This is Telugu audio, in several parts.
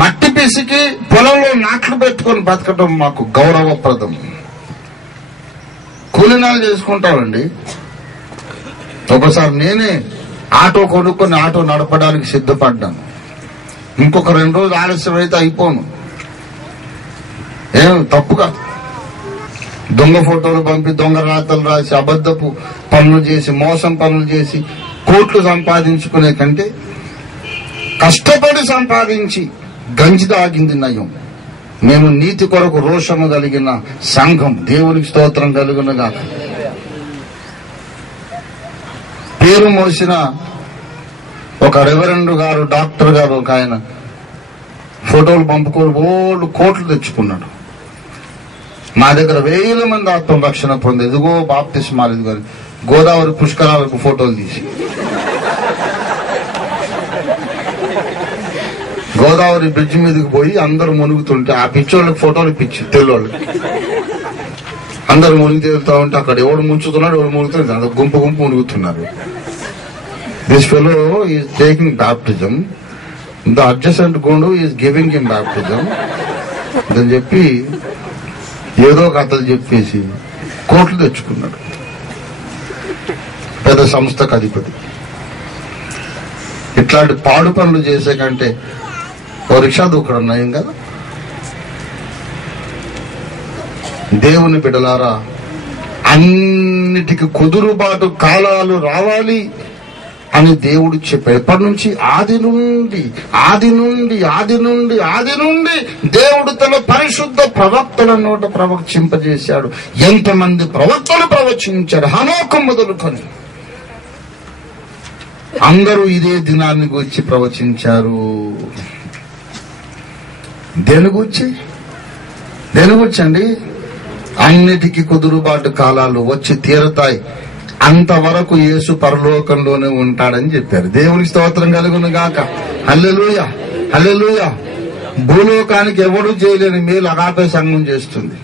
మట్టి పిసికి పొలంలో నాట్లు పెట్టుకొని బతకడం మాకు గౌరవప్రదం. కూలినాలు చేసుకుంటామండి. ఒకసారి నేనే ఆటో కొనుక్కొని ఆటో నడపడానికి సిద్ధపడ్డాను. ఇంకొక 2 రోజులు ఆలస్యం అయితే అయిపోను. ఏం తప్పుగా దొంగ ఫోటోలు పంపి, దొంగ రాతలు రాసి, అబద్ధపు పనులు చేసి, మోసం పనులు చేసి కోట్లు సంపాదించుకునే కంటే కష్టపడి సంపాదించి గంజి తాగింది నయం. మేము నీతి కొరకు రోషము కలిగిన సంఘం. దేవునికి స్తోత్రం కలుగునుగా. పేరు మోసిన ఒక రెవరెండ్ గారు, డాక్టర్ గారు, ఒక ఆయన ఫోటోలు పంపుకొని ఓళ్ళు కోట్లు తెచ్చుకున్నాడు. మా దగ్గర 1000 మంది ఆత్మ రక్షణ పొంది, ఎదుగో బాప్తిస్మాలు ఎదుగు గోదావరి పుష్కరాలకు ఫోటోలు తీసి, గోదావరి బ్రిడ్జ్ మీదకి పోయి అందరూ మునుగుతుంటే ఆ పిచ్చోళ్ళకి ఫోటోలు పిచ్చి, తెల్లోళ్ళకి అందరు మునిగి తేలుతా ఉంటే అక్కడ ఎవడు ముంచుతున్నాడు, ఎవడు మునుగుతున్నాడు, గుంపు గుంపు మునుగుతున్నారు. This fellow is taking baptism, the adjacent గోండు ఈజ్ గివింగ్ హిమ్ బాప్టిజం అని చెప్పి ఏదో కథలు చెప్పేసి కోట్లు తెచ్చుకున్నాడు. పెద్ద సంస్థకు అధిపతి. ఇట్లాంటి పాడు పనులు చేసే కంటే ఓ రిక్షా దూకడం నయం కదా. దేవుని బిడ్డలారా, అన్నిటికీ కుదురుబాటు కాలాలు రావాలి అని దేవుడు చెప్పాడు. ఎప్పటి నుంచి? ఆది నుండి దేవుడు తన పరిశుద్ధ ప్రవక్తల నోట ప్రవచింపజేశాడు. ఎంతమంది ప్రవక్తలు ప్రవచించాడు, హనోకు మొదలుకొని అందరూ ఇదే దినాన్ని గురించి ప్రవచించారు. దేని గురించండి? అన్నిటికీ కుదురుబాటు కాలాలు వచ్చి తీరతాయి, అంతవరకు యేసు పరలోకంలోనే ఉంటాడని చెప్పారు. దేవునికి స్తోత్రం కలుగును గాక. హల్లెలూయా, హల్లెలూయా. భూలోకానికి ఎవడూ చేయలేని మేలు అగాపే సంఘం చేస్తుంది.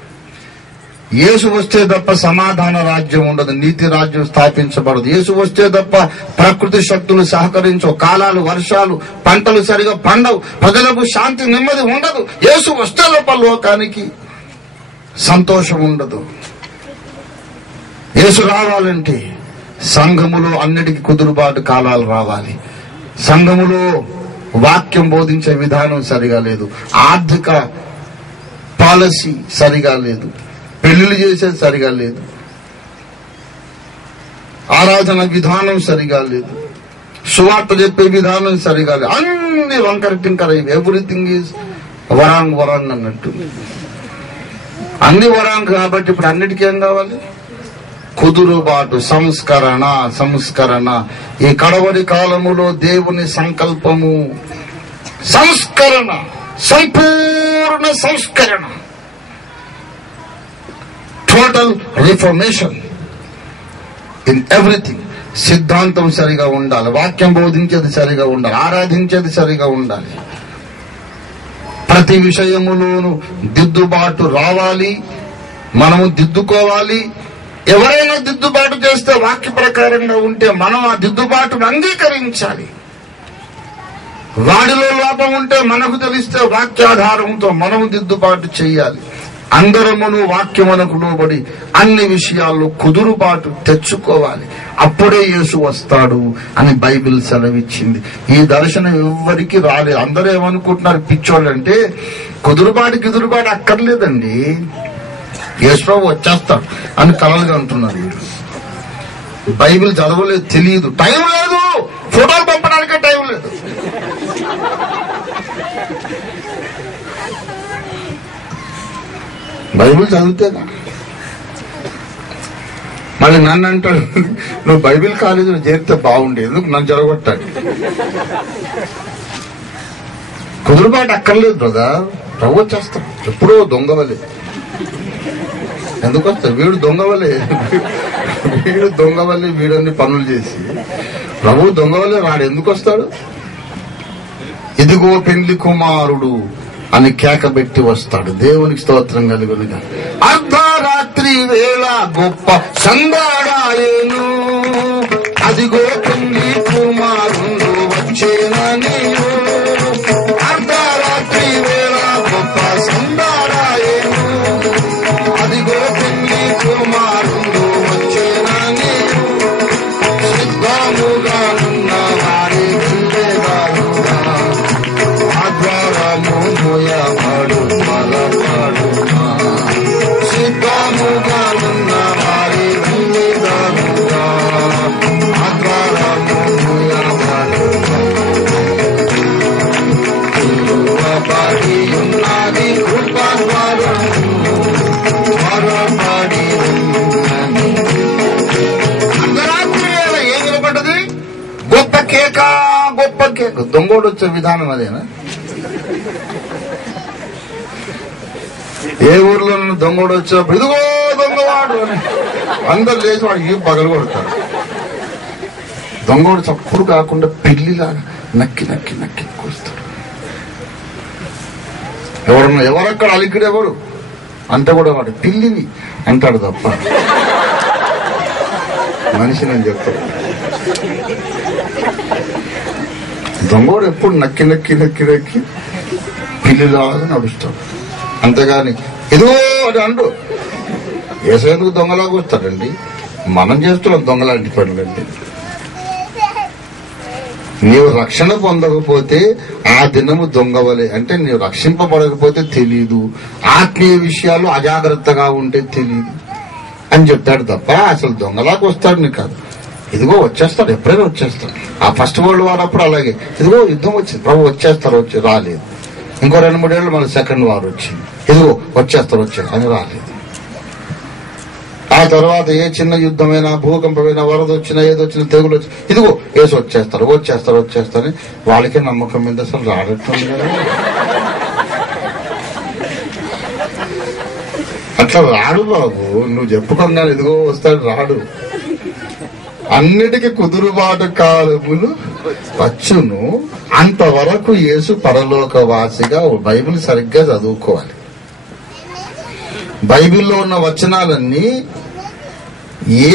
యేసు వస్తే తప్ప సమాధాన రాజ్యం ఉండదు, నీతి రాజ్యం స్థాపించబడదు. యేసు వస్తే తప్ప ప్రకృతి శక్తులు సహకరించవు, కాలాలు, వర్షాలు, పంటలు సరిగా పండవు, ప్రజలకు శాంతి, నెమ్మది ఉండదు. యేసు వస్తే తప్ప లోకానికి సంతోషం ఉండదు. యేసు రావాలంటే సంఘములో అన్నిటికీ కుదురుబాటు కాలాలు రావాలి. సంఘములో వాక్యం బోధించే విధానం సరిగా లేదు, ఆర్థిక పాలసీ సరిగా లేదు, పెళ్లిళ్ళు చేసేది సరిగా లేదు, ఆరాధన విధానం సరిగా లేదు, సువార్త చెప్పే విధానం సరిగా లేదు. అన్ని వంకర టింకర, ఎవ్రీథింగ్ ఈజ్ వరాంగ్ అన్నట్టు. అన్ని వరాంగ్ కాబట్టి ఇప్పుడు అన్నిటికీ ఏం కావాలి? కుదురుబాటు, సంస్కరణ. ఈ కడవరి కాలములో దేవుని సంకల్పము సంస్కరణ, సంపూర్ణ సంస్కరణ, టోటల్ రిఫర్మేషన్ ఇన్ ఎవ్రీథింగ్. సిద్ధాంతం సరిగా ఉండాలి, వాక్యం బోధించేది సరిగా ఉండాలి, ఆరాధించేది సరిగా ఉండాలి. ప్రతి విషయములోనూ దిద్దుబాటు రావాలి, మనము దిద్దుకోవాలి. ఎవరైనా దిద్దుబాటు చేస్తే వాక్య ప్రకారంగా ఉంటే మనం ఆ దిద్దుబాటును అంగీకరించాలి. వాడిలో లోపం ఉంటే మనకు తెలిస్తే వాక్యాధారంతో మనము దిద్దుబాటు చేయాలి. అందరమును వాక్యమునకు లోబడి అన్ని విషయాల్లో కుదురుబాటు తెచ్చుకోవాలి. అప్పుడే యేసు వస్తాడు అని బైబిల్ సెలవిచ్చింది. ఈ దర్శనం ఎవ్వరికి రాలేదు. అందరూ ఏమనుకుంటున్నారు, పిచ్చోళ్ళంటే కుదురుబాటు అక్కర్లేదండి, యేసుప్రభు వచ్చేస్తాడు అని కలలుగా అంటున్నారు. బైబిల్ చదవలేదు, తెలియదు, టైం లేదు, ఫోటోలు పంపడానికే టైం లేదు. బైబిల్ చదివితేనా? మళ్ళీ నన్ను అంటాడు, నువ్వు బైబిల్ కాలేజీలో చేరితే బాగుండేది, నన్ను జరగొట్టాడు. కుదురుబాటు అక్కర్లేదు బ్రదర్, ప్రభు వచ్చేస్తాం. ఎప్పుడో దొంగవలే. ఎందుకు వస్తా? వీడు దొంగవలే, వీడన్ని పనులు చేసి ప్రభు దొంగవలే రాడు. ఎందుకు వస్తాడు? ఇదిగో పెండ్లి కుమారుడు అని కేకబెట్టి వస్తాడు. దేవునికి స్తోత్రం కలుగునుగా. అర్ధరాత్రి వేళ గొప్ప సందాడాయేను, అదిగో పెండ్లి కుమారుడు వచ్చేనని. త్వరపడి ఉన్నది కృపావరము, త్వరపడి ఉన్నది. అర్ధరాత్రి వేళ ఏం వినపడ్డది? గొప్ప కేక, గొప్ప కేక. దొంగోడు వచ్చే విధానం అదేనా? ఏ ఊర్లో దొంగోడు వచ్చినప్పుడు ఇదిగో దొంగవాడు అని అందరు లేచి వాడికి పగలు కొడతారు. దొంగోడు చప్పుడు కాకుండా పిల్లిలాగా నక్కి నక్కి నక్కి కూస్తాడు. ఎవరక్కడ అలికిడెవడు అంటే కూడా వాడు పిల్లిని అంటాడు తప్ప మనిషిని అని చెప్తాడు. దొంగోడు ఎప్పుడు నక్కి నక్కి నక్కి నక్కి పిల్లిలాగా నడుస్తాడు. అంతేగాని ఇదిగో అని అండు. ఏసేందుకు దొంగలాగా వస్తాడండి? మనం చేస్తున్నాం దొంగలాంటి పనులండి. నీవు రక్షణ పొందకపోతే ఆ దినము దొంగవలే. అంటే నీవు రక్షింపబడకపోతే తెలీదు, ఆత్మీయ విషయాలు అజాగ్రత్తగా ఉంటే తెలీదు అని చెప్తాడు తప్ప అసలు దొంగలాగా వస్తాడు నీ కాదు. ఇదిగో వచ్చేస్తాడు, ఎప్పుడైనా వచ్చేస్తాడు. ఆ ఫస్ట్ వరల్డ్ వార్ అప్పుడు అలాగే ఇదిగో యుద్ధం వచ్చింది, ప్రభు వచ్చేస్తారు, వచ్చి రాలేదు. ఇంకో 2-3 ఏళ్ళు మన సెకండ్ వార్ వచ్చింది, ఇదిగో వచ్చేస్తారు అని రాలేదు. ఆ తర్వాత ఏ చిన్న యుద్ధమైనా, భూకంపమైనా, వరద వచ్చినా, ఏదొచ్చినా, తెగులు వచ్చి ఇదిగో ఏసు వచ్చేస్తారు. వాళ్ళకే నమ్మకం మీద అసలు రాడట్టుంది కదా. అట్లా రాడు బాబు, నువ్వు చెప్పుకున్నాను ఇదిగో వస్తాడు, రాడు. అన్నిటికీ కుదురుబాటు కాలములు వచ్చును, అంతవరకు యేసు పరలోకవాసిగా. బైబిల్ సరిగ్గా చదువుకోవాలి. బైబిల్లో ఉన్న వచనాలన్నీ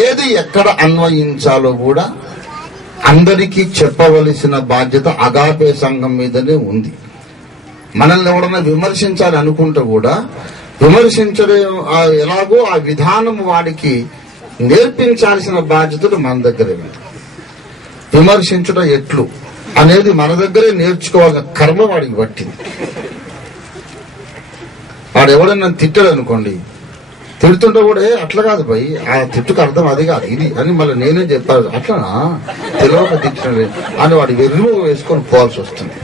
ఏది ఎక్కడ అన్వయించాలో కూడా అందరికీ చెప్పవలసిన బాధ్యత అగాపే సంఘం మీదనే ఉంది. మనల్ని ఎవడన్నా విమర్శించాలి అనుకుంటే కూడా విమర్శించడం ఎలాగో ఆ విధానం వాడికి నేర్పించాల్సిన బాధ్యతలు మన దగ్గరే ఉంది. విమర్శించడం ఎట్లు అనేది మన దగ్గరే నేర్చుకోవాల్సిన కర్మ వాడికి పట్టింది. వాడు ఎవడన్నా తిట్టాడు అనుకోండి, తిడుతుంటే కూడా అట్లా కాదు భయ్, ఆ తిట్టుకు అర్థం అది కాదు ఇది అని మళ్ళీ నేనే చెప్పాను, అట్లనా తెలియక తిట్టడం అని వాడి వెర్రు వేసుకొని పోవాల్సి వస్తుంది.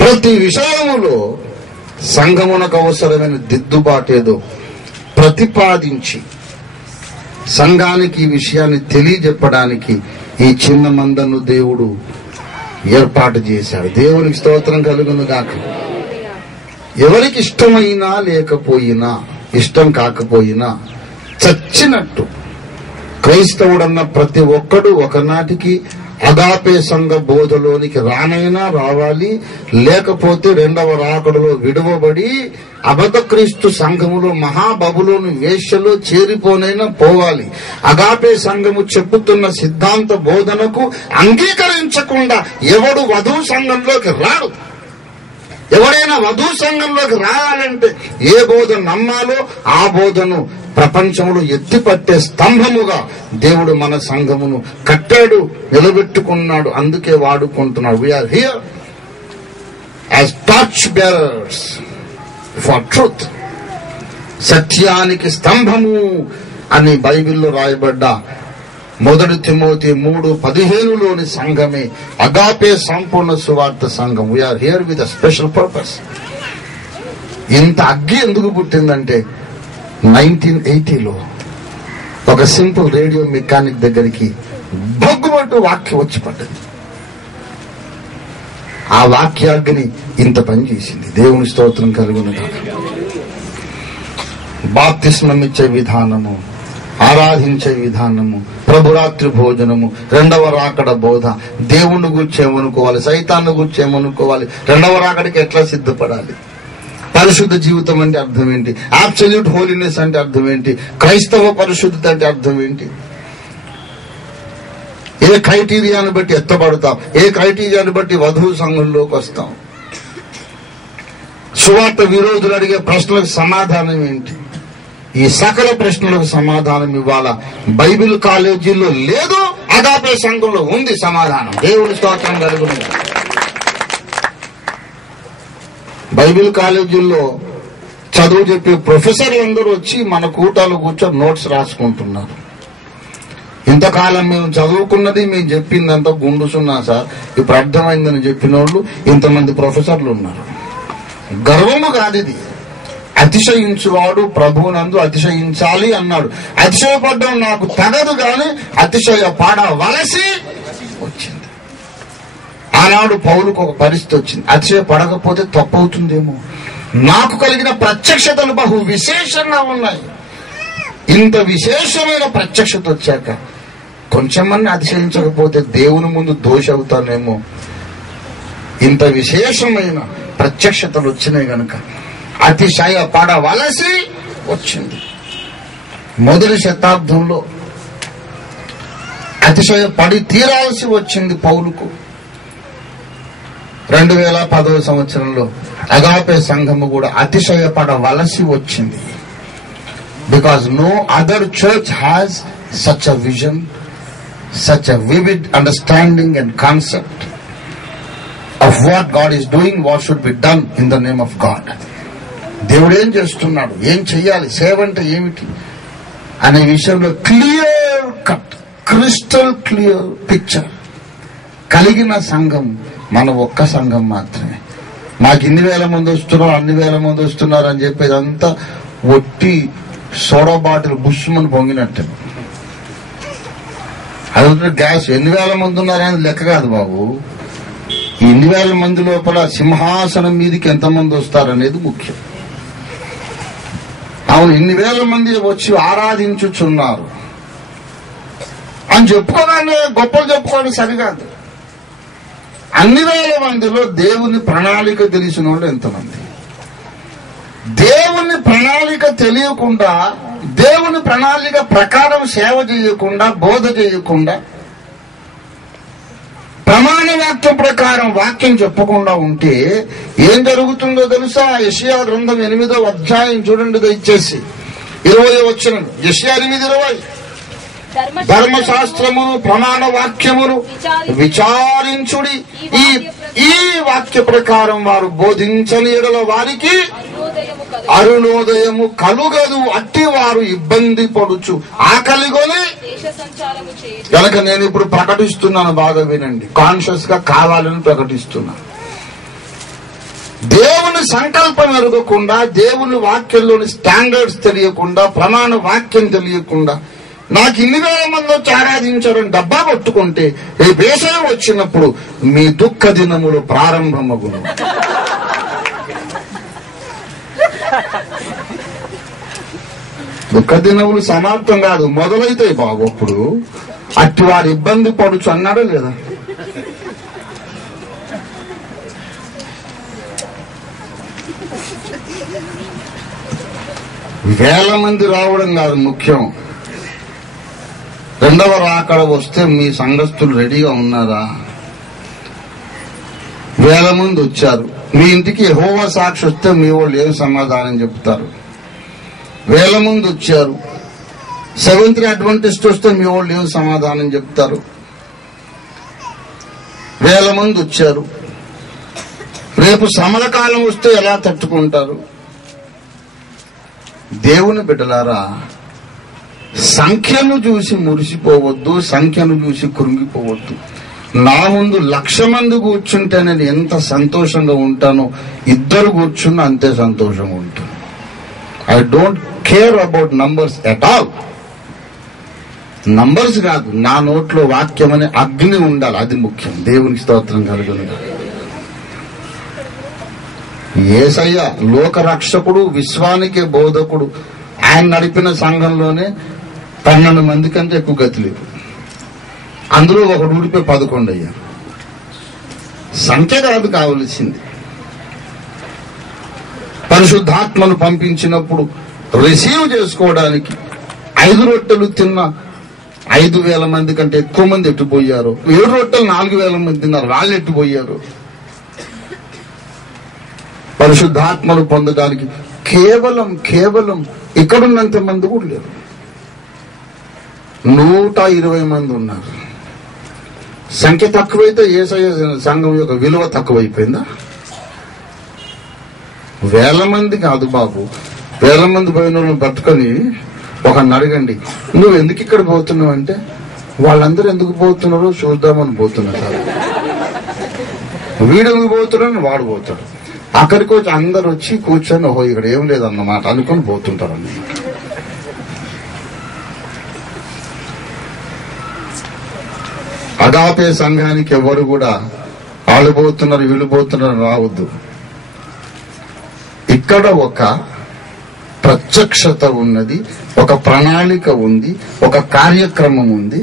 ప్రతి విషయములో సంఘమునకు అవసరమైన దిద్దుబాటు ఏదో ప్రతిపాదించి సంఘానికి ఈ విషయాన్ని తెలియజెప్పడానికి ఈ చిన్న మందను దేవుడు ఏర్పాటు చేశాడు. దేవునికి స్తోత్రం కలుగును గాక. ఎవరికి ఇష్టమైనా లేకపోయినా, ఇష్టం కాకపోయినా చచ్చినట్టు క్రైస్తవుడన్న ప్రతి ఒక్కడు ఒకనాటికి అగాపే సంఘ బోధలోనికి రానైనా రావాలి, లేకపోతే రెండవ రాకడలో విడువబడి అబద్ధ క్రీస్తు సంఘములో మహాబబులోని వేశ్యలో చేరిపోనైనా పోవాలి. అగాపే సంఘము చెప్పుతున్న సిద్ధాంత బోధనకు అంగీకరించకుండా ఎవడు వధువు సంఘంలోకి రాడు. ఎవరైనా వధువు సంఘంలోకి రావాలంటే ఏ బోధ నమ్మాలో ఆ బోధను ప్రపంచంలో ఎత్తిపట్టే స్తంభముగా దేవుడు మన సంఘమును కట్టాడు, నిలబెట్టుకున్నాడు. అందుకే వాడుకుంటున్నాడు. We are here as torch bearers for truth. సత్యానికి స్తంభము అని బైబిల్లో రాయబడ్డ 1 తిమోతి 3:15లోని సంఘమే agape Sampoorna Suvartha Sangham. We're here with a special purpose. ఇంత అగ్గి ఎందుకు పుట్టిందంటే 1980లో ఒక సింపుల్ రేడియో మెకానిక్ దగ్గరికి బొగ్గుమంటూ వాక్యం వచ్చి పడ్డది. ఆ వాక్యాగ్ని ఇంత పని చేసింది. దేవుని స్తోత్రం కలుగును గాక. బాప్తిస్మం ఇచ్చే విధానము, ఆరాధించే విధానము, ప్రభురాత్రి భోజనము, రెండవ రాకడ బోధ, దేవుణ్ణి గురించి ఏమనుకోవాలి, సైతాన్ని గురించి ఏమనుకోవాలి, రెండవ రాకడికి ఎట్లా సిద్ధపడాలి, పరిశుద్ధ జీవితం అంటే అర్థం ఏంటి, అబ్సల్యూట్ హోలీనెస్ అంటే అర్థం ఏంటి, క్రైస్తవ పరిశుద్ధత అంటే అర్థం ఏంటి, ఏ క్రైటీరియాను బట్టి ఎత్తబడతాం, ఏ క్రైటీరియాను బట్టి వధువు సంఘంలోకి వస్తాం, సువార్త విరోధులు అడిగే ప్రశ్నలకు సమాధానం ఏంటి, ఈ సకల ప్రశ్నలకు సమాధానం ఇవాళ బైబిల్ కాలేజీల్లో లేదు, అగాపే సంఘంలో ఉంది సమాధానం. దేవుని స్తోత్రం కలుగును. బైబిల్ కాలేజీల్లో చదువు చెప్పే ప్రొఫెసర్లు అందరూ వచ్చి మన కూటాలు కూర్చొని నోట్స్ రాసుకుంటున్నారు. ఇంతకాలం మేము చదువుకున్నది మేము చెప్పిందంతా గుండుసున్నా సార్, ఇప్పుడు అర్థమైందని చెప్పిన వాళ్ళు ఇంతమంది ప్రొఫెసర్లు ఉన్నారు. గర్వము కాదు ఇది. అతిశయించువాడు ప్రభువునందు అతిశయించాలి అన్నాడు. అతిశయపడ్డం నాకు తగదు కానీ అతిశయపడవలసి వచ్చింది. ఆనాడు పౌలుకు ఒక పరిస్థితి వచ్చింది. అతిశయపడకపోతే తప్పు అవుతుందేమో. నాకు కలిగిన ప్రత్యక్షతలు బహు విశేషంగా ఉన్నాయి. ఇంత విశేషమైన ప్రత్యక్షత వచ్చాక కొంచెమన్నా అతిశయించకపోతే దేవుని ముందు దోష అవుతానేమో. ఇంత విశేషమైన ప్రత్యక్షతలు వచ్చినాయి గనుక అతిశయపడవలసి వచ్చింది. మొదటి శతాబ్దంలో అతిశయపడి తీరాల్సి వచ్చింది పౌలుకు. 2010వ సంవత్సరంలో అగాపే సంఘము కూడా అతిశయపడవలసి వచ్చింది. Because no other church has such a vision, such a vivid understanding and concept of what God is doing, what should be done in the name of God. దేవుడు ఏం చేస్తున్నాడు, ఏం చెయ్యాలి, సేవ అంటే ఏమిటి అనే విషయంలో clear cut, crystal clear picture కలిగిన సంఘం మన ఒక్క సంఘం మాత్రమే. మాకు ఇన్ని వేల మంది వస్తున్నారు, అన్ని వేల మంది వస్తున్నారు అని చెప్పేది అంతా ఒట్టి సోడా బాటిల్ బుష్మని పొంగినట్టు. అది గ్యాస్ ఎన్ని వేల మంది ఉన్నారని లెక్క కాదు బాబు. ఇన్ని వేల మంది లోపల సింహాసనం మీదకి ఎంతమంది వస్తారనేది ముఖ్యం. అవును, ఇన్ని వేల మంది వచ్చి ఆరాధించుచున్నారు అని చెప్పుకోగానే గొప్పలు చెప్పుకోవడం సరికాదు. అన్ని వేల మందిలో దేవుని ప్రణాళిక తెలిసిన వాళ్ళు ఎంతమంది? దేవుని ప్రణాళిక తెలియకుండా, దేవుని ప్రణాళిక ప్రకారం సేవ చేయకుండా, బోధ చేయకుండా, ప్రమాణ వాక్యం ప్రకారం వాక్యం చెప్పకుండా ఉంటే ఏం జరుగుతుందో తెలుసా? యెషయా గ్రంథం 8వ అధ్యాయం చూడండి దయచేసి. 20వ వచనం. యెషయా 8:20. ధర్మశాస్త్రమును ప్రమాణ వాక్యమును విచారించుడి, ఈ వాక్య ప్రకారం వారు బోధించని యెడల వారికి అరుణోదయము కలుగదు, అట్టి వారు ఇబ్బంది పడుచు ఆకలిగొని. కనుక నేను ఇప్పుడు ప్రకటిస్తున్నాను, బాగా వినండి, కాన్షియస్ గా కావాలని ప్రకటిస్తున్నాను. దేవుని సంకల్పం ఎరగకుండా, దేవుని వాక్యంలోని స్టాండర్డ్స్ తెలియకుండా, ప్రమాణ వాక్యం తెలియకుండా నాకు ఇన్ని వేల మంది వచ్చి ఆరాధించారని డబ్బా పట్టుకుంటే ఈ వేసవి వచ్చినప్పుడు మీ దుఃఖ దినములు ప్రారంభమగును. దుఃఖ దినములు సమాప్తం కాదు, మొదలైతాయి బాబు. అప్పుడు అట్టి వారు ఇబ్బంది పడుచు అన్నాడా లేదా? వేల మంది రావడం కాదు ముఖ్యం, రెండవ రాకడ వస్తే మీ సంఘస్థులు రెడీగా ఉన్నారా? వేల మంది వచ్చారు, మీ ఇంటికి యెహోవా సాక్షి వస్తే మీ వాళ్ళు ఏం సమాధానం చెప్తారు? వేల మంది వచ్చారు, సెవెంత్ అడ్వెంటిస్ట్ వస్తే మీ వాళ్ళు ఏం సమాధానం చెప్తారు? వేల మంది వచ్చారు, రేపు సమరకాలం వస్తే ఎలా తట్టుకుంటారు? దేవుని బిడ్డలారా, సంఖ్యను చూసి మురిసిపోవద్దు, సంఖ్యను చూసి కృంగిపోవద్దు. నా ముందు 1,00,000 మంది కూర్చుంటే నేను ఎంత సంతోషంగా ఉంటానో, 2 కూర్చున్నా అంతే సంతోషంగా ఉంటాను. I don't care about numbers at all. Numbers కాదు, నా నోట్లో వాక్యం అనే అగ్ని ఉండాలి, అది ముఖ్యం. దేవునికి స్తోత్రం కలుగును. యేసయ్య లోక రక్షకుడు, విశ్వానికే బోధకుడు. ఆయన నడిపిన సంఘంలోనే 12 మంది కంటే ఎక్కువ గతి లేదు. అందులో ఒకడు ఊడిపోయి 11 అయ్యారు. సంఖ్య కాదు కావలసింది. పరిశుద్ధాత్మను పంపించినప్పుడు రిసీవ్ చేసుకోవడానికి 5 రొట్టెలు తిన్న 5,000 మంది కంటే ఎక్కువ మంది ఎట్టుపోయారు. 7 రొట్టెలు 4,000 మంది తిన్నారు, వాళ్ళు ఎట్టుపోయారు. పరిశుద్ధాత్మను పొందడానికి కేవలం ఇక్కడున్నంత మంది కూడా లేరు, 120 మంది ఉన్నారు. సంఖ్య తక్కువైతే యేసయ్య సంఘం యొక్క విలువ తక్కువైపోయిందా? వేల మంది కాదు బాబు, వేల మంది పోయిన వాళ్ళని పట్టుకొని ఒకరిని అడగండి, నువ్వు ఎందుకు ఇక్కడ పోతున్నావు అంటే, వాళ్ళందరూ ఎందుకు పోతున్నారో చూద్దామని పోతున్నారు. వీడు ఎందుకు పోతున్నారని వాడు పోతాడు. అక్కడికి వచ్చి అందరు వచ్చి కూర్చొని ఓహో ఇక్కడ ఏం లేదన్నమాట అనుకొని పోతుంటారు అన్నమాట. అగాపే సంఘానికి ఎవరు కూడా వాళ్ళు పోతున్నారు వీళ్ళు పోతున్నారు రావద్దు. ఇక్కడ ఒక ప్రత్యక్షత ఉన్నది, ఒక ప్రణాళిక ఉంది, ఒక కార్యక్రమం ఉంది,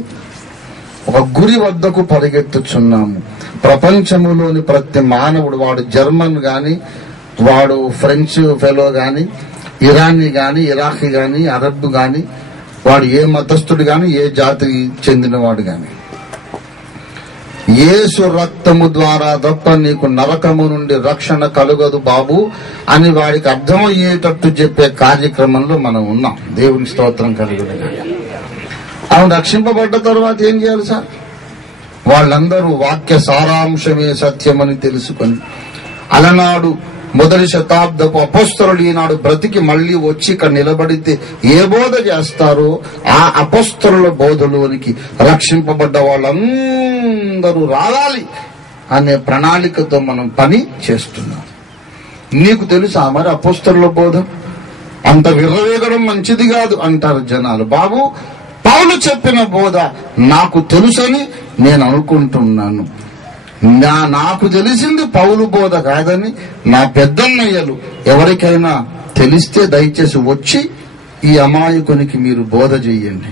ఒక గురి వద్దకు పరిగెత్తుచున్నాము. ప్రపంచములోని ప్రతి మానవుడు, వాడు జర్మన్ గాని, వాడు ఫ్రెంచ్ ఫెలో గాని, ఇరానీ గాని, ఇరాకీ గాని, అరబ్ గాని, వాడు ఏ మతస్థుడు గాని, ఏ జాతికి చెందినవాడు గాని, యేసు రక్తము ద్వారా తప్ప నీకు నరకము నుండి రక్షణ కలుగదు బాబు అని వాడికి అర్థమయ్యేటట్టు చెప్పే కార్యక్రమంలో మనం ఉన్నాం. దేవుని స్తోత్రం కలుగుతుంది. అవును, రక్షింపబడ్డ తర్వాత ఏం చేయాలి సార్? వాళ్ళందరూ వాక్య సారాంశమే సత్యమని తెలుసుకొని అలనాడు మొదటి శతాబ్దపు అపోస్తలులు ఈనాడు బ్రతికి మళ్లీ వచ్చి ఇక్కడ నిలబడితే ఏ బోధ చేస్తారో ఆ అపోస్తలుల బోధలోనికి రక్షింపబడ్డ వాళ్ళందరూ రావాలి అనే ప్రణాళికతో మనం పని చేస్తున్నాం. నీకు తెలుసా మరి అపోస్తలుల బోధ? అంత విర్రవేగడం మంచిది కాదు అంటారు జనాలు. బాబు, పౌలు చెప్పిన బోధ నాకు తెలుసని నేను అనుకుంటున్నాను. నాకు తెలిసింది పౌలు బోధ కాదని నా పెద్దన్నయ్యలు ఎవరికైనా తెలిస్తే దయచేసి వచ్చి ఈ అమాయకునికి మీరు బోధ చెయ్యండి.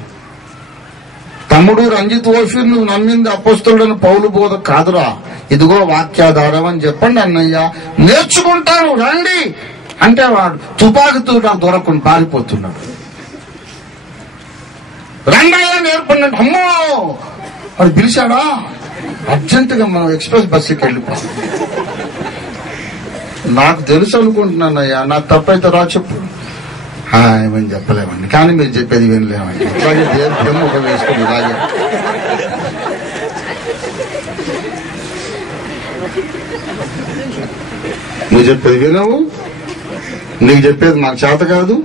తమ్ముడు రంజిత్ ఓఫీర్, నువ్వు నమ్మింది అపోస్తలుడైన పౌలు బోధ కాదురా, ఇదిగో వాక్యాధారం అని చెప్పండి అన్నయ్య, నేర్చుకుంటాను రండి అంటే వాడు తుపాకుతో నాకు దొరకకుండా పారిపోతున్నాడు. రండయ్య నేర్పండి, అమ్మో వాడు పిలిచాడా, అర్జెంటుగా మనం ఎక్స్ప్రెస్ బస్సుకి వెళ్ళిపోతాం. నాకు తెలుసు అనుకుంటున్నానయ్యా, నాకు తప్పైతే రా చెప్పు. ఏమని చెప్పలేమండి, కానీ మీరు చెప్పేది వినలేమండి. ఇట్లాగే దేవుడు ఒక వేసుకుని ఇలాగే నువ్వు చెప్పేది వినవు, నీకు చెప్పేది మాకు చేత కాదు,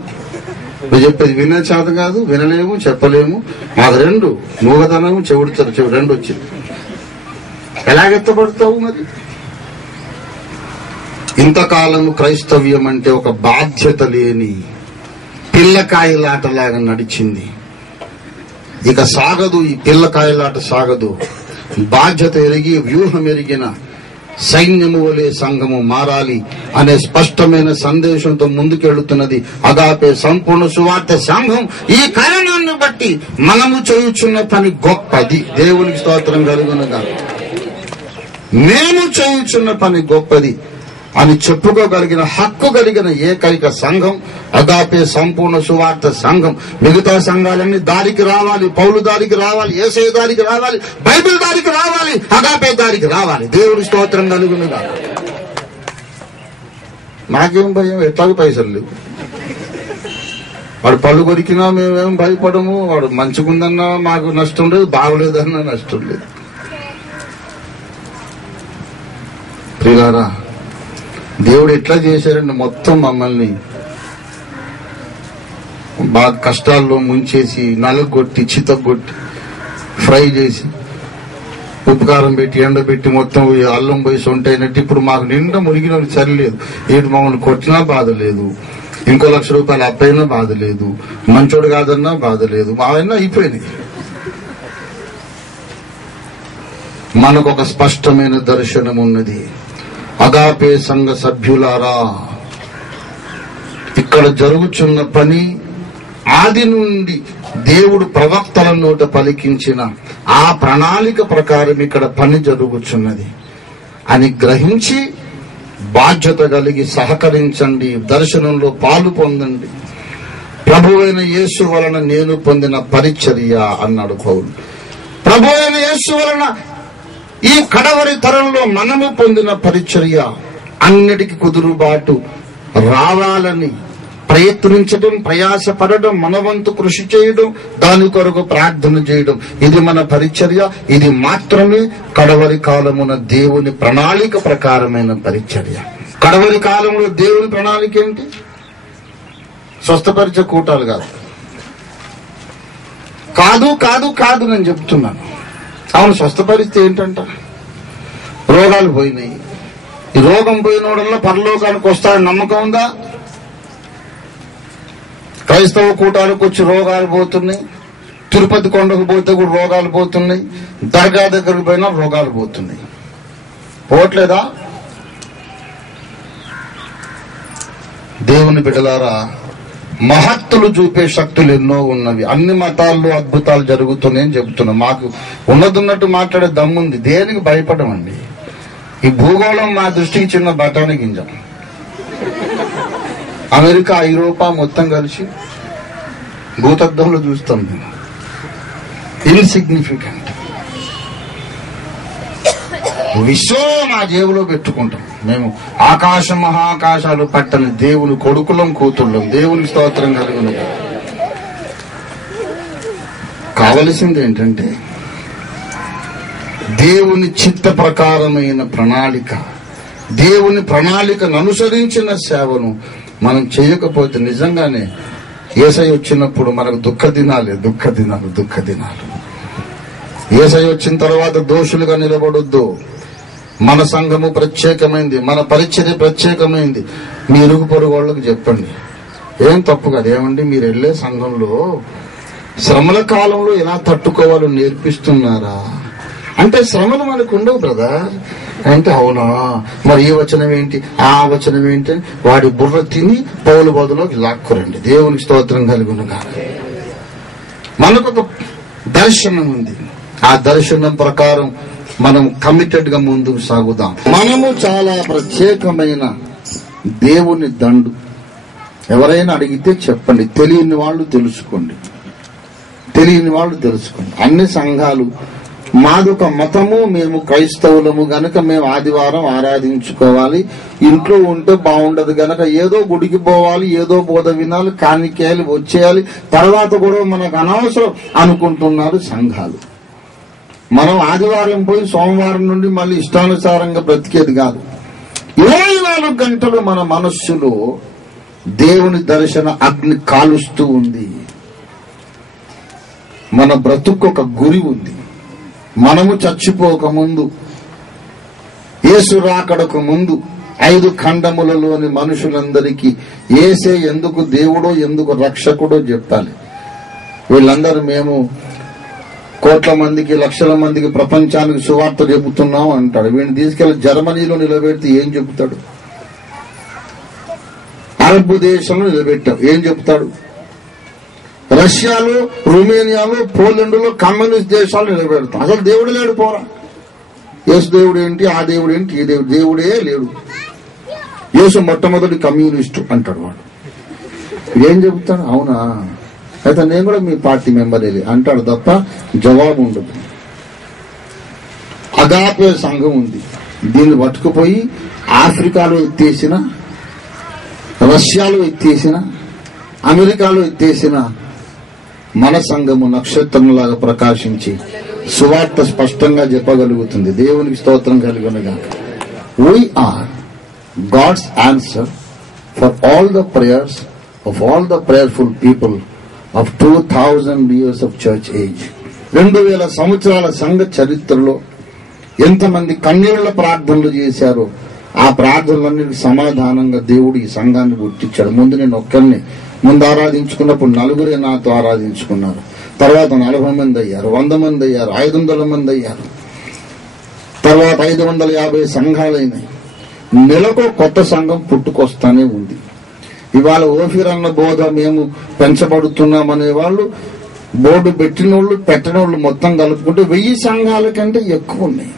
నువ్వు చెప్పేది వినే చేత కాదు, వినలేము, చెప్పలేము. మాకు రెండు మూగతనము, చెవుడు రెండు వచ్చింది. ఎలాగెత్తబడతావు మరి? ఇంతకాలము క్రైస్తవ్యం అంటే ఒక బాధ్యత లేని పిల్లకాయలాటలాగా నడిచింది. ఇక సాగదు, ఈ పిల్లకాయలాట సాగదు. బాధ్యత ఎరిగి వ్యూహం ఎరిగిన సైన్యము వలె సంఘము మారాలి అనే స్పష్టమైన సందేశంతో ముందుకెళ్తున్నది అగాపే సంపూర్ణ సువార్త సంఘం. ఈ కారణాన్ని బట్టి మనము చేయుచున్న పని గొప్పది. దేవునికి స్తోత్రం కలుగునుగా. మేము చేయుచున్న పని గొప్పది అని చెప్పుకోగలిగిన హక్కు కలిగిన ఏకైక సంఘం అగాపే సంపూర్ణ సువార్త సంఘం. మిగతా సంఘాలన్నీ దారికి రావాలి, పౌలు దారికి రావాలి, యేసయ్య దారికి రావాలి, బైబిల్ దారికి రావాలి, అగాపే దారికి రావాలి. దేవుడి స్తోత్రం కలుగునుగా. నాకేం భయం, ఎట్లాగో పైసలు లేవు. వాడు పళ్ళు కొరికినా మేమేం భయపడము, వాడు మంచిగుందన్నా మాకు నష్టం లేదు, బాగలేదన్నా నష్టం లేదు. ప్రియులారా, దేవుడు ఎట్లా చేశారండి, మొత్తం మమ్మల్ని బాగా కష్టాల్లో ముంచేసి నలగొట్టి చితగొట్టి ఫ్రై చేసి ఉప్పుకారం పెట్టి ఎండబెట్టి మొత్తం అల్లం పోయి సొంటైనట్టు ఇప్పుడు మాకు నిండా మునిగిన సరిలేదు. ఏడు మమ్మల్ని కొట్టినా బాధ లేదు, ఇంకో ₹1,00,000 అప్పైనా బాధ లేదు, మంచోడు కాదన్నా బాధ లేదు, మావైనా అయిపోయింది. మనకు ఒక స్పష్టమైన దర్శనం ఉన్నది. అగాపే సంఘ సభ్యులారా, ఇక్కడ జరుగుతున్న పని ఆది నుండి దేవుడు ప్రవక్తల నోట పలికించిన ఆ ప్రణాళిక ప్రకారం ఇక్కడ పని జరుగుతున్నది అని గ్రహించి బాధ్యత కలిగి సహకరించండి, దర్శనంలో పాలు పొందండి. ప్రభువైన యేసు వలన నేను పొందిన పరిచర్య అన్నాడు పౌలు. ప్రభువైన యేసు వలన ఈ కడవరి తరంలో మనము పొందిన పరిచర్య అన్నిటికీ కుదురుబాటు రావాలని ప్రయత్నించడం, ప్రయాసపడడం, మనవంతు కృషి చేయడం, దాని కొరకు ప్రార్థన చేయడం, ఇది మన పరిచర్య. ఇది మాత్రమే కడవరి కాలమున దేవుని ప్రణాళిక ప్రకారమైన పరిచర్య. కడవరి కాలంలో దేవుని ప్రణాళిక ఏంటి? స్వస్థపరిచే కూటాలు కాదు, కాదు కాదు కాదు నేను చెప్తున్నాను. అవును, స్వస్థపరిస్తే ఏంటంట? రోగాలు పోయినాయి. ఈ రోగం పోయినోడల్లా పరలోకానికి వస్తాడని నమ్మకం ఉందా? క్రైస్తవ కూటాలకు వచ్చి రోగాలు పోతున్నాయి. తిరుపతి కొండకు పోతే కూడా రోగాలు పోతున్నాయి. దర్గా దగ్గరకు పోయినా రోగాలు పోతున్నాయి. పోవట్లేదా? దేవుని బిడ్డలారా, మహత్తులు చూపే శక్తులు ఎన్నో ఉన్నవి. అన్ని మతాల్లో అద్భుతాలు జరుగుతున్నాయని చెబుతున్నాం. మాకు ఉన్నదున్నట్టు మాట్లాడే దమ్ముంది. దేనికి భయపడమండి. ఈ భూగోళం మా దృష్టికి చిన్న బఠానీ గింజ. అమెరికా, ఐరోపా మొత్తం కలిసి భూతద్దంలో చూస్తాం మేము. ఇన్సిగ్నిఫికెంట్. విశ్వం మా జేబులో పెట్టుకుంటాం. మేము ఆకాశం మహాకాశాలు పట్టని దేవుని కొడుకులం, కూతుళ్ళం. దేవుని స్తోత్రం కలుగును. కావలసింది ఏంటంటే దేవుని చిత్త ప్రకారమైన ప్రణాళిక, దేవుని ప్రణాళికను అనుసరించిన సేవను మనం చేయకపోతే నిజంగానే యేసయ్య వచ్చినప్పుడు మనకు దుఃఖ దినాలు. యేసయ్య వచ్చిన తర్వాత దోషులుగా నిలబడొద్దు. మన సంఘము ప్రత్యేకమైంది, మన పరిచర్య ప్రత్యేకమైంది. మీ ఇరుగు పొరుగు వాళ్ళకి చెప్పండి. ఏం తప్పు కదా. ఏమండి, మీరు వెళ్లే సంఘంలో శ్రమల కాలంలో ఎలా తట్టుకోవాలో నేర్పిస్తున్నారా అంటే, శ్రమలు మనకు ఉండవు బ్రదర్ అంటే, అవునా మరి ఈ వచనం ఏంటి, ఆ వచనం ఏంటి, వాడి బుర్ర తిని పౌలు బదులోకి లాక్కురండి. దేవునికి స్తోత్రం కలుగునుగా. మనకు ఒక దర్శనం ఉంది. ఆ దర్శనం ప్రకారం మనం కమిటెడ్ గా ముందుకు సాగుదాం. మనము చాలా ప్రత్యేకమైన దేవుని దండు. ఎవరైనా అడిగితే చెప్పండి. తెలియని వాళ్ళు తెలుసుకోండి. అన్ని సంఘాలు మాదొక మతము, మేము క్రైస్తవులము గనక మేము ఆదివారం ఆరాధించుకోవాలి. ఇంట్లో ఉంటే బాగుండదు గనక ఏదో గుడికి పోవాలి, ఏదో బోధ వినాలి, కానికేయాలి, వచ్చేయాలి, తర్వాత కూడా మనకు అనవసరం అనుకుంటున్నారు సంఘాలు. మనం ఆదివారం పోయి సోమవారం నుండి మళ్ళీ ఇష్టానుసారంగా బ్రతికేది కాదు. 24 గంటలు మన మనస్సులో దేవుని దర్శన అగ్ని కాలుస్తూ ఉంది. మన బ్రతుకు ఒక గురి ఉంది. మనము చచ్చిపోకముందు, యేసు రాకడకు ముందు 5 ఖండములలోని మనుషులందరికీ యేసే ఎందుకు దేవుడో, ఎందుకు రక్షకుడో చెప్పాలి. వీళ్ళందరూ మేము కోట్ల మందికి, లక్షల మందికి, ప్రపంచానికి సువార్త చెబుతున్నాం అంటాడు. వీడిని తీసుకెళ్లి జర్మనీలో నిలబెడితే ఏం చెబుతాడు? అరబ్ దేశంలో నిలబెట్టాం, ఏం చెప్తాడు? రష్యాలో, రొమేనియాలో, పోలాండ్లో, కమ్యూనిస్ట్ దేశాలు నిలబెడతాం. అసలు దేవుడు లేడు. పోరా, యేసు దేవుడు ఏంటి, ఆ దేవుడు ఏంటి, ఈ దేవుడే లేడు. యేసు మొట్టమొదటి కమ్యూనిస్టు అంటాడు వాడు. ఏం చెబుతాడు? అవునా, అయితే నేను కూడా మీ పార్టీ మెంబర్ అంటాడు తప్ప జవాబు ఉండదు. అగాపే సంఘం ఉంది. దీన్ని పట్టుకుపోయి ఆఫ్రికాలో ఎత్తేసిన, రష్యాలో ఎత్తేసిన, అమెరికాలో ఎత్తేసిన మన సంఘము నక్షత్రంలాగా ప్రకాశించి సువార్త స్పష్టంగా చెప్పగలుగుతుంది. దేవునికి స్తోత్రం కలుగునుగా. We are God's answer for all the prayers of all the prayerful people of 2000 years of church age. 2000 సంవత్సరాల సంఘ చరిత్రలో ఎంతమంది కన్నీళ్ల ప్రార్థనలు చేశారో ఆ ప్రార్థనలన్నిటికీ సమాధానంగా దేవుడు ఈ సంఘాన్ని గుర్తించాడు. ముందు నేను ఒక్కరిని ఆరాధించుకున్నప్పుడు 4 నాతో ఆరాధించుకున్నారు. తర్వాత 40 మంది అయ్యారు, 100 మంది అయ్యారు, 500 మంది అయ్యారు. తర్వాత 550 సంఘాలైనాయి. నెలకు కొత్త సంఘం పుట్టుకొస్తానే ఉంది. ఇవాళ ఓఫిరన్న బోధ మేము పెంచబడుతున్నామనే వాళ్ళు, బోర్డు పెట్టినోళ్ళు, పెట్టినోళ్ళు మొత్తం కలుపుకుంటే 1000 సంఘాల కంటే ఎక్కువ ఉన్నాయి.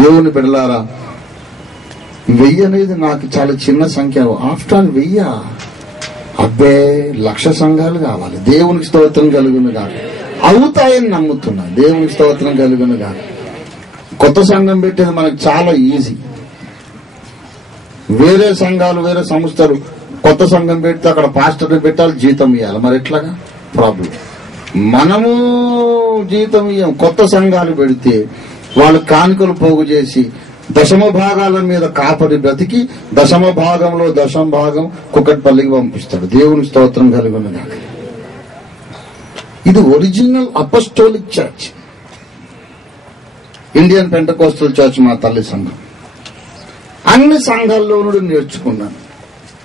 దేవుని బిడ్డలారా, 1000 అనేది నాకు చాలా చిన్న సంఖ్య. ఆఫ్టర్ ఆల్ 1000 అబ్బే 1,00,000 సంఘాలు కావాలి. దేవునికి స్తోత్రం కలుగును కాదు. అవుతాయని నమ్ముతున్నా. దేవునికి స్తోత్రం కలుగును కాదు. కొత్త సంఘం పెట్టేది మనకు చాలా ఈజీ. వేరే సంఘాలు, వేరే సంస్థలు కొత్త సంఘం పెడితే అక్కడ పాస్టర్ పెట్టాలి, జీతం ఇవ్వాలి. మరి ఎట్లాగా? ప్రాబ్లం. మనము జీతం ఇవ్వం. కొత్త సంఘాలు పెడితే వాళ్ళు కానుకలు పోగు చేసి దశమ భాగాల మీద కాపరి బ్రతికి దశమ భాగం కుకట్పల్లికి పంపిస్తాడు. దేవుని స్తోత్రం కలుగునుగా. ఇది original apostolic church. Indian Pentecostal church మా తల్లి సంఘం. అన్ని సంఘాల్లో నుండి నేర్చుకున్నాను.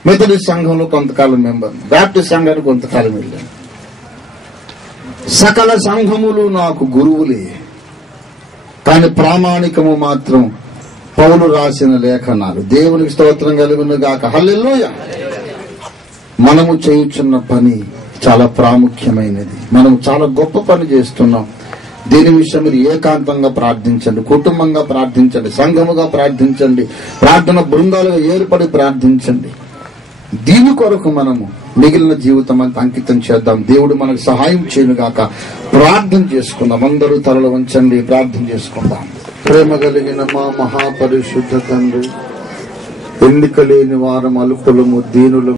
మెథడిస్ట్ సంఘంలో కొంతకాలం మెంబర్, బ్యాప్టిస్ట్ సంఘానికి కొంతకాలం వెళ్ళాను. సకల సంఘములు నాకు గురువులే, కానీ ప్రామాణికము మాత్రం పౌలు రాసిన లేఖనాలు. దేవునికి స్తోత్రం కలుగును గాక. హల్లెలూయా. మనము చేయుచున్న పని చాలా ప్రాముఖ్యమైనది. మనం చాలా గొప్ప పని చేస్తున్నాం. దీని విషయం మీరు ఏకాంతంగా ప్రార్థించండి, కుటుంబంగా ప్రార్థించండి, సంఘముగా ప్రార్థించండి, ప్రార్థన బృందాలుగా ఏర్పడి ప్రార్థించండి. దీని కొరకు మనము మిగిలిన జీవితం అంతా అంకితం చేద్దాం. దేవుడు మనకు సహాయం చేయనుగాక. ప్రార్థన చేసుకుందాం. అందరూ తలలు వంచండి, ప్రార్థన చేసుకుందాం. ప్రేమ కలిగిన మా మహాపరిశుద్ధ తండ్రి, ఎన్నిక లేని వారం అల్పులము, దీనులము,